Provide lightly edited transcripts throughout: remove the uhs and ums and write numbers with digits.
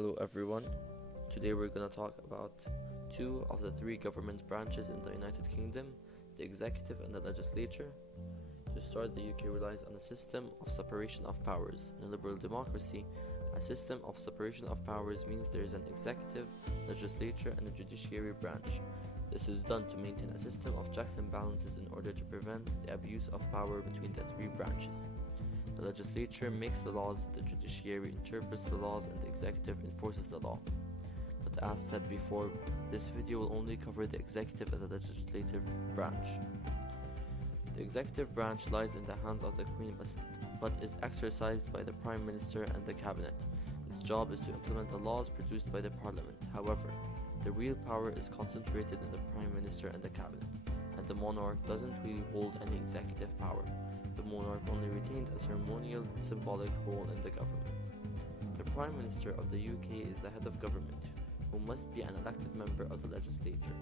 Hello everyone. Today we're going to talk about two of the three government branches in the United Kingdom, the executive and the legislature. To start, the UK relies on a system of separation of powers. In a liberal democracy, a system of separation of powers means there is an executive, legislature and a judiciary branch. This is done to maintain a system of checks and balances in order to prevent the abuse of power between the three branches. The legislature makes the laws, the judiciary interprets the laws, and the executive enforces the law. But as said before, this video will only cover the executive and the legislative branch. The executive branch lies in the hands of the Queen but is exercised by the Prime Minister and the Cabinet. Its job is to implement the laws produced by the Parliament. However, the real power is concentrated in the Prime Minister and the Cabinet, and the monarch doesn't really hold any executive power. The monarch only retains a ceremonial, symbolic role in the government. The Prime Minister of the UK is the head of government, who must be an elected member of the legislature,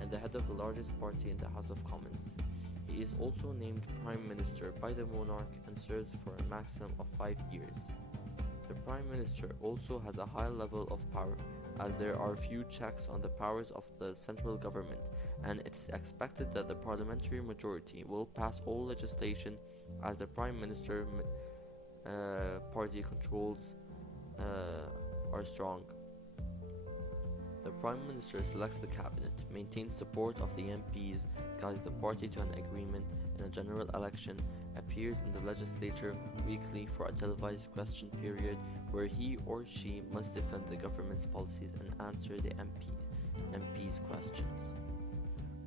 and the head of the largest party in the House of Commons. He is also named Prime Minister by the monarch and serves for a maximum of 5 years. The Prime Minister also has a high level of power, as there are few checks on the powers of the central government, and it is expected that the parliamentary majority will pass all legislation as the Prime Minister party controls are strong. The Prime Minister selects the cabinet, maintains support of the MPs, guides the party to an agreement in a general election, appears in the legislature weekly for a televised question period where he or she must defend the government's policies and answer the MPs' questions.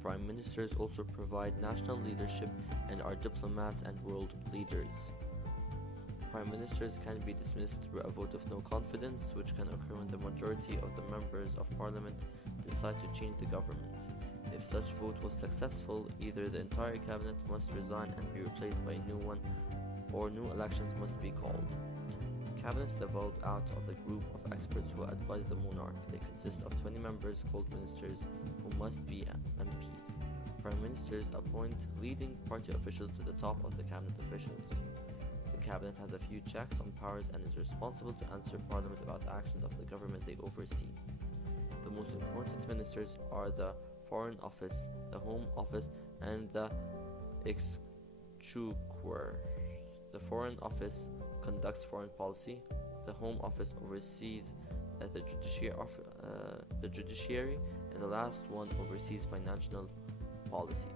Prime Ministers also provide national leadership and are diplomats and world leaders. Prime Ministers can be dismissed through a vote of no confidence, which can occur when the majority of the members of Parliament decide to change the government. If such vote was successful, either the entire cabinet must resign and be replaced by a new one, or new elections must be called. Cabinets developed out of the group of experts who advise the monarch. They consist of 20 members called ministers, who must be MPs. Prime Ministers appoint leading party officials to the top of the cabinet officials. The cabinet has a few checks on powers and is responsible to answer Parliament about actions of the government they oversee. The most important ministers are the Foreign Office, the Home Office, and the Exchequer. The Foreign Office conducts foreign policy. The Home Office oversees the judiciary, and the last one oversees financial policy.